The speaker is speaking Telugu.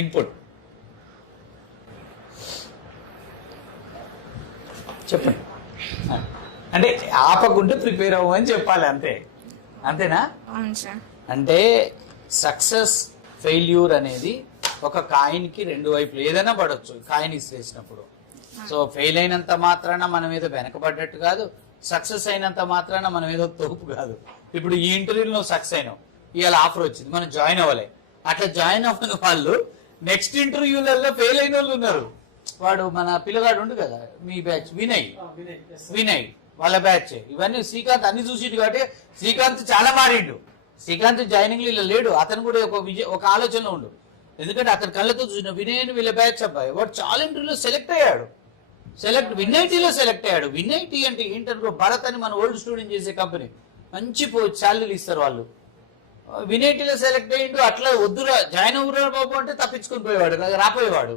ఇన్పుట్ చెప్పండి. అంటే ఆపకుంటే ప్రిపేర్ అవ్వమని చెప్పాలి, అంతేనా? అవును సార్. అంటే సక్సెస్ ఫెయిల్యూర్ అనేది ఒక కాయిన్కి రెండు వైపులు ఏదైనా పడవచ్చు కాయిన్ ఇసిరేసినప్పుడు. సో ఫెయిల్ అయినంత మాత్రాన మనం ఏదో వెనకబడ్డట్టు కాదు, సక్సెస్ అయినంత మాత్రాన మనం ఏదో తోపు కాదు. ఇప్పుడు ఈ ఇంటర్వ్యూలో సక్సెస్ అయినాం, ఇవాళ ఆఫర్ వచ్చింది, మనం జాయిన్ అవ్వలే. అట్లా జాయిన్ అవ్వని వాళ్ళు నెక్స్ట్ ఇంటర్వ్యూలలో ఫెయిల్ అయిన వాళ్ళు ఉన్నారు. వాడు మన పిల్లగాడు ఉండు కదా మీ బ్యాచ్, వినయ్ వాళ్ళ బ్యాచ్, ఇవన్నీ శ్రీకాంత్ అన్ని చూసిడు కాబట్టి శ్రీకాంత్ చాలా మారిండు. శ్రీకాంత్ జాయినింగ్ ఇలా లేడు, అతను కూడా ఒక ఆలోచనలో ఉండు. ఎందుకంటే అతని కళ్ళతో చూసిన వినయ్ వీళ్ళ బ్యాచ్ అబ్బాయి వాడు చాలా ఇంటర్వ్యూలో సెలెక్ట్ అయ్యాడు. విన్ఐటీలో సెలెక్ట్ అయ్యాడు. విన్ఐటీ అంటే ఏంటంటే భరత్ అని మన ఓల్డ్ స్టూడెంట్ చేసే కంపెనీ, మంచి శాలరీలు ఇస్తారు వాళ్ళు. వినైటీలో సెలెక్ట్ అయ్యిండు. అట్లా వద్దురా జాయిన్ అవ్వరా బాబు అంటే తప్పించుకొని పోయేవాడు, రాపోయేవాడు.